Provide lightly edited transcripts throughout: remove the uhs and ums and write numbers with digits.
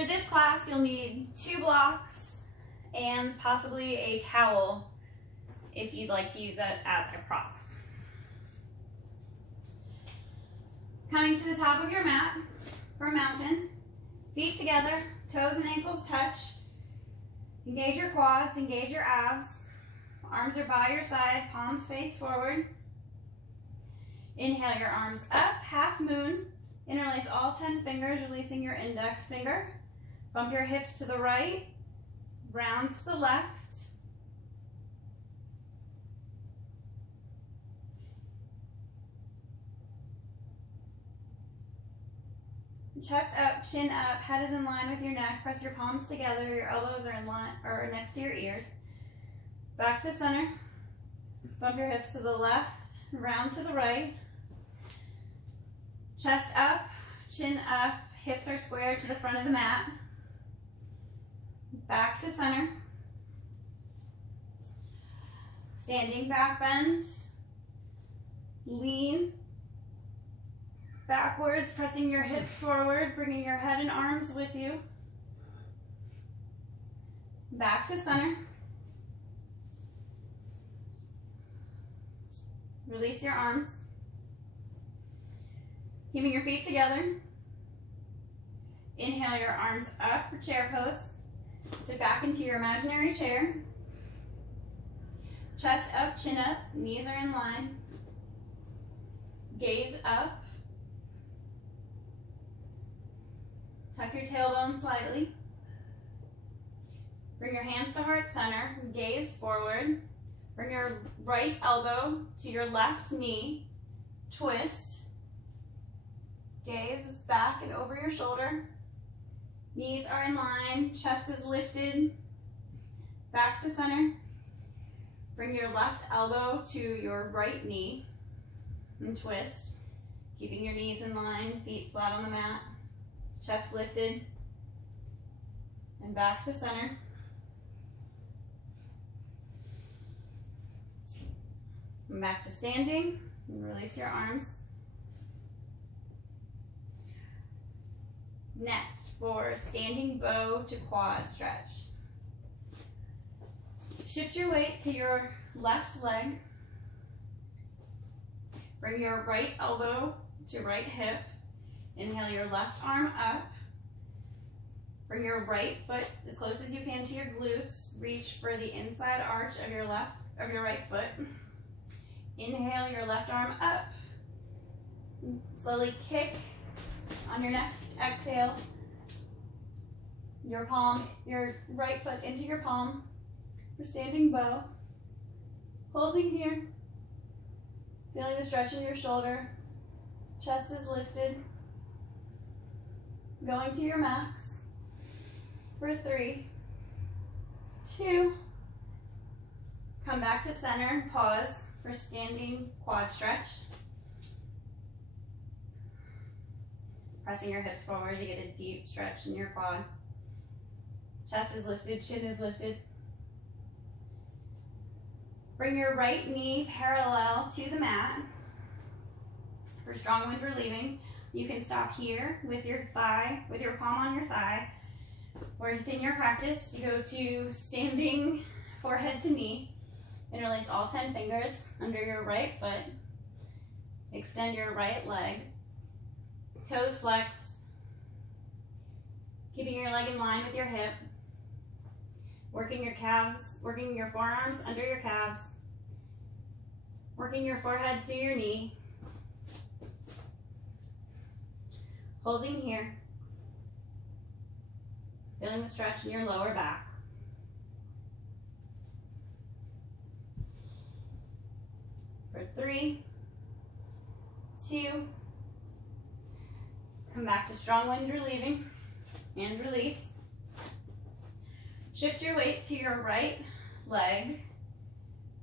For this class, you'll need 2 blocks and possibly a towel if you'd like to use it as a prop. Coming to the top of your mat for mountain, feet together, toes and ankles touch. Engage your quads, engage your abs. Arms are by your side, palms face forward. Inhale your arms up, half moon. Interlace all 10 fingers, releasing your index finger. Bump your hips to the right, round to the left. Chest up, chin up, head is in line with your neck. Press your palms together, your elbows are in line or next to your ears. Back to center. Bump your hips to the left, round to the right. Chest up, chin up, hips are squared to the front of the mat. Back to center. Standing back bend. Lean backwards, pressing your hips forward, bringing your head and arms with you. Back to center. Release your arms. Keeping your feet together. Inhale your arms up for chair pose. Sit back into your imaginary chair. Chest up, chin up, knees are in line. Gaze up. Tuck your tailbone slightly. Bring your hands to heart center. Gaze forward. Bring your right elbow to your left knee. Twist. Gaze is back and over your shoulder. Knees are in line. Chest is lifted. Back to center. Bring your left elbow to your right knee and twist. Keeping your knees in line, feet flat on the mat. Chest lifted, and back to center. And back to standing, and release your arms. Next, for standing bow to quad stretch. Shift your weight to your left leg. Bring your right elbow to right hip. Inhale your left arm up. Bring your right foot as close as you can to your glutes. Reach for the inside arch of your right foot. Inhale your left arm up. Slowly kick on your next exhale. Your right foot into your palm. For standing bow. Holding here. Feeling the stretch in your shoulder. Chest is lifted. Going to your max for 3, 2, come back to center, pause for standing quad stretch. Pressing your hips forward to get a deep stretch in your quad. Chest is lifted, chin is lifted. Bring your right knee parallel to the mat for strong wind relieving. You can stop here with your thigh, with your palm on your thigh, or if it's in your practice, you go to standing forehead to knee, interlace all 10 fingers under your right foot, extend your right leg, toes flexed, keeping your leg in line with your hip, working your calves, working your forearms under your calves, working your forehead to your knee, holding here, feeling the stretch in your lower back. For 3, 2, come back to strong wind relieving and release. Shift your weight to your right leg.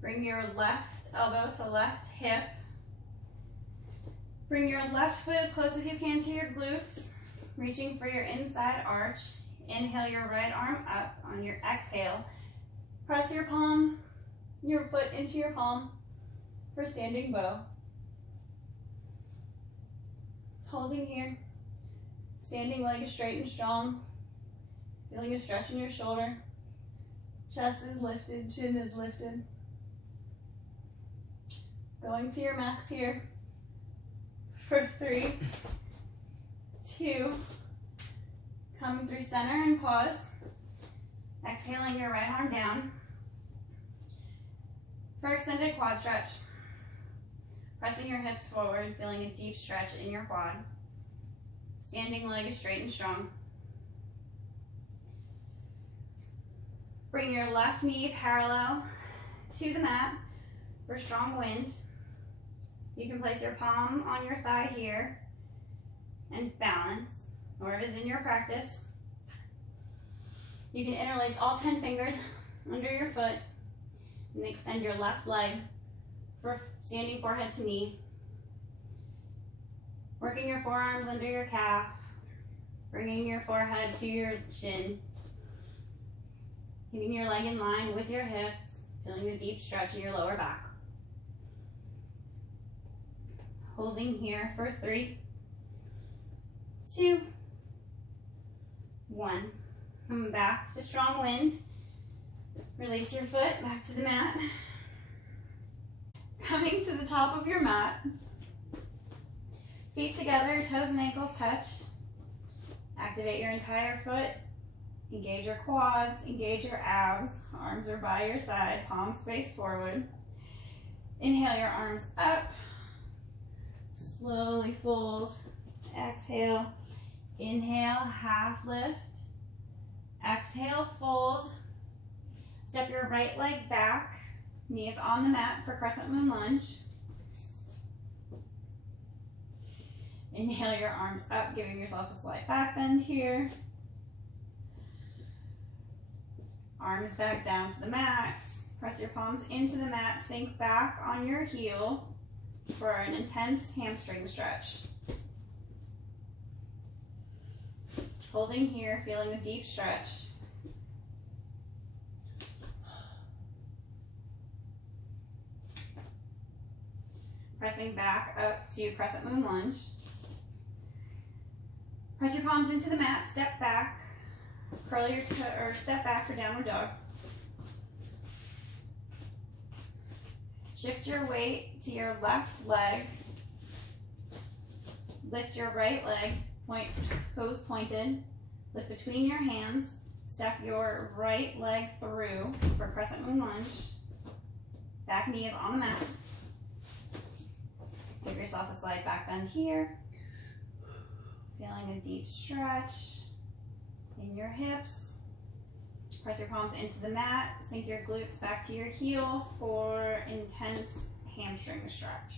Bring your left elbow to left hip. Bring your left foot as close as you can to your glutes, reaching for your inside arch. Inhale your right arm up. On your exhale, press your foot into your palm for standing bow. Holding here, standing leg straight and strong. Feeling a stretch in your shoulder. Chest is lifted, chin is lifted. Going to your max here for 3, 2, coming through center and pause. Exhaling your right arm down. For extended quad stretch, pressing your hips forward, feeling a deep stretch in your quad. Standing leg is straight and strong. Bring your left knee parallel to the mat for strong wind. You can place your palm on your thigh here and balance, or it is in your practice. You can interlace all 10 fingers under your foot and extend your left leg for standing forehead to knee. Working your forearms under your calf, bringing your forehead to your shin. Keeping your leg in line with your hips, feeling the deep stretch in your lower back. Holding here for 3, 2, 1. Coming back to strong wind. Release your foot back to the mat. Coming to the top of your mat. Feet together, toes and ankles touch. Activate your entire foot. Engage your quads, engage your abs. Arms are by your side, palms face forward. Inhale your arms up. Slowly fold. Exhale. Inhale, half lift. Exhale, fold. Step your right leg back. Knees on the mat for crescent moon lunge. Inhale your arms up, giving yourself a slight back bend here. Arms back down to the mat. Press your palms into the mat, sink back on your heel for an intense hamstring stretch. Holding here, feeling a deep stretch. Pressing back up to crescent moon lunge. Press your palms into the mat, step back. Curl your toe or step back for downward dog. Shift your weight to your left leg. Lift your right leg, toes pointed. Lift between your hands. Step your right leg through for crescent moon lunge. Back knee is on the mat. Give yourself a slight back bend here. Feeling a deep stretch in your hips. Press your palms into the mat. Sink your glutes back to your heel for intense hamstring stretch.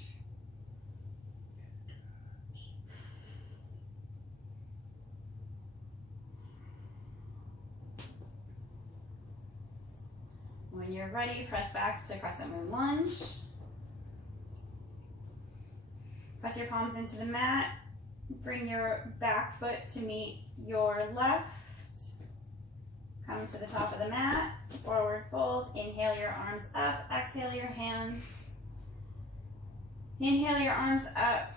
When you're ready, press back to crescent moon lunge. Press your palms into the mat. Bring your back foot to meet your left. Come to the top of the mat. Forward fold. Inhale your arms up. Exhale your hands. Inhale your arms up.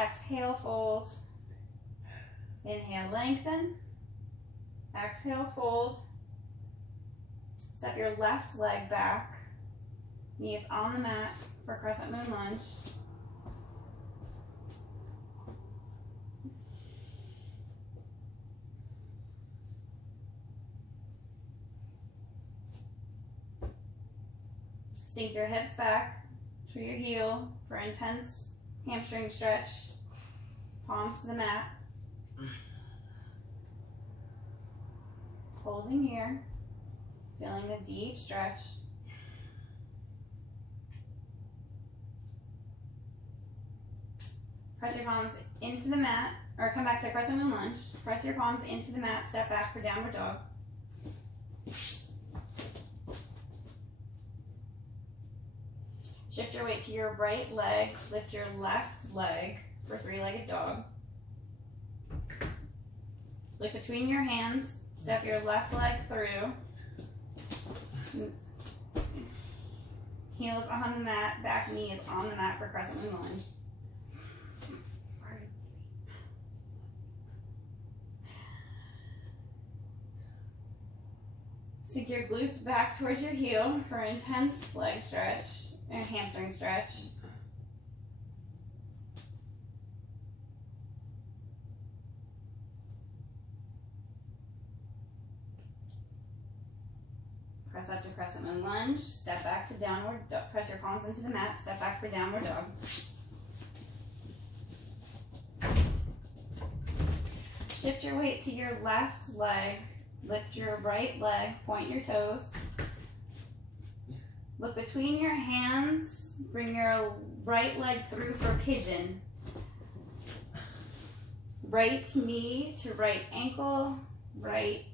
Exhale, fold. Inhale, lengthen. Exhale, fold. Step your left leg back. Knees on the mat for crescent moon lunge. Sink your hips back to your heel for intense hamstring stretch. Palms to the mat. Holding here. Feeling a deep stretch. Press your palms into the mat, or come back to crescent moon lunge. Press your palms into the mat, step back for downward dog. Shift your weight to your right leg, lift your left leg for three-legged dog. Look between your hands, step your left leg through. Heels on the mat, back knee is on the mat for crescent moon lunge. Sink your glutes back towards your heel for an intense leg stretch and hamstring stretch. Press up to crescent moon lunge, step back to downward dog. Press your palms into the mat, step back for downward dog. Shift your weight to your left leg, lift your right leg, point your toes. Look between your hands, bring your right leg through for pigeon. Right knee to right ankle, right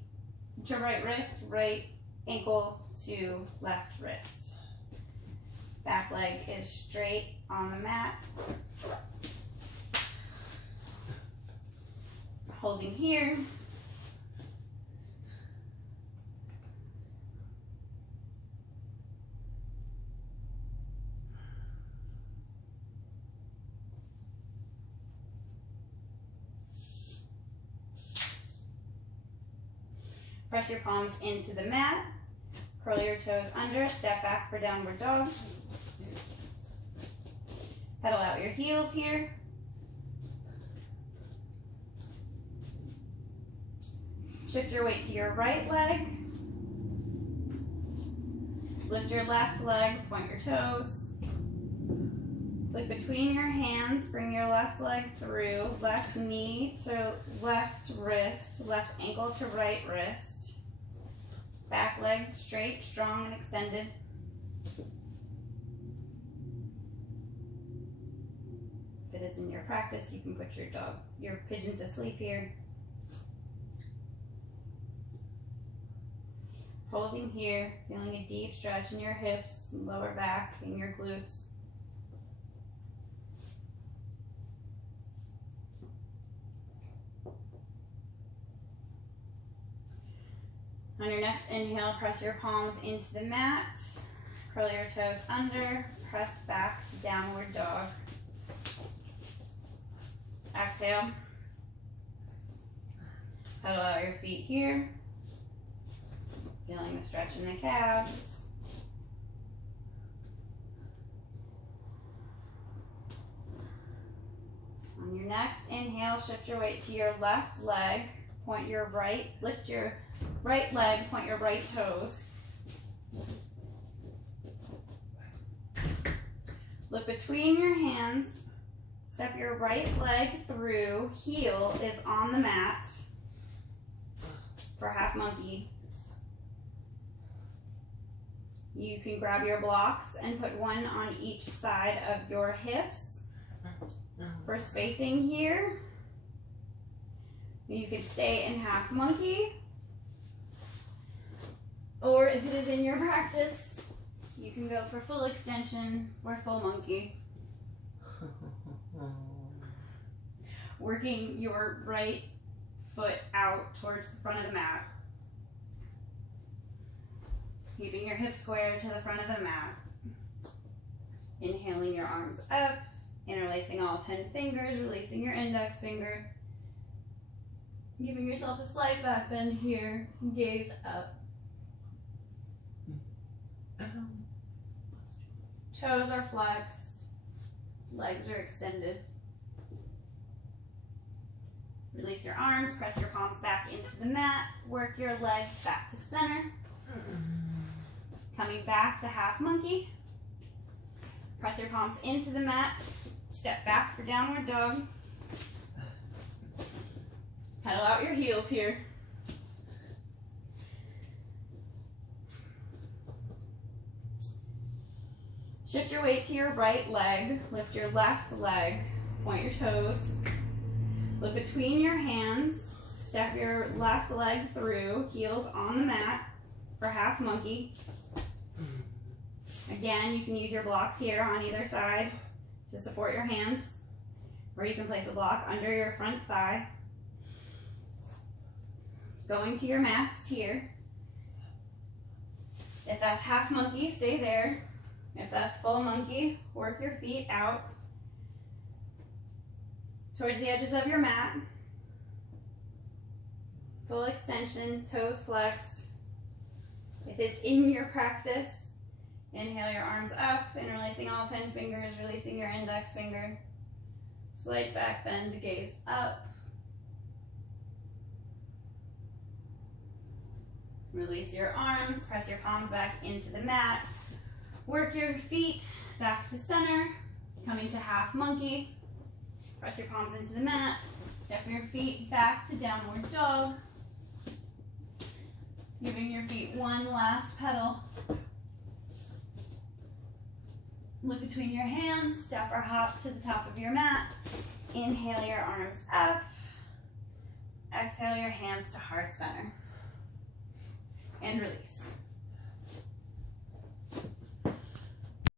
to right wrist, right ankle to left wrist. Back leg is straight on the mat. Holding here. Press your palms into the mat. Curl your toes under, step back for downward dog. Pedal out your heels here. Shift your weight to your right leg. Lift your left leg, point your toes. Look between your hands, bring your left leg through, left knee to left wrist, left ankle to right wrist. Back leg straight, strong, and extended. If it is in your practice, you can put your pigeon to sleep here. Holding here, feeling a deep stretch in your hips, lower back, and your glutes. On your next inhale, press your palms into the mat, curl your toes under, press back to downward dog. Exhale. Pedal out your feet here. Feeling the stretch in the calves. On your next inhale, shift your weight to your left leg, point your right, lift your right leg, point your right toes. Look between your hands, step your right leg through, heel is on the mat for half monkey. You can grab your blocks and put one on each side of your hips for spacing here. You could stay in half monkey, or if it is in your practice, you can go for full extension or full monkey. Working your right foot out towards the front of the mat. Keeping your hips square to the front of the mat. Inhaling your arms up, interlacing all 10 fingers, releasing your index finger. Giving yourself a slight back bend here, gaze up. Toes are flexed, legs are extended. Release your arms, press your palms back into the mat, work your legs back to center. Coming back to half monkey. Press your palms into the mat, step back for downward dog. Pedal out your heels here. Shift your weight to your right leg, lift your left leg, point your toes. Look between your hands, step your left leg through, heels on the mat for half monkey. Again, you can use your blocks here on either side to support your hands, or you can place a block under your front thigh. Going to your mats here. If that's half monkey, stay there. If that's full monkey, work your feet out towards the edges of your mat. Full extension, toes flexed. If it's in your practice, inhale your arms up, interlacing all 10 fingers, releasing your index finger. Slight back bend, gaze up. Release your arms, press your palms back into the mat. Work your feet back to center, coming to half monkey. Press your palms into the mat. Step your feet back to downward dog. Giving your feet one last pedal. Look between your hands, step or hop to the top of your mat. Inhale your arms up. Exhale your hands to heart center. And release.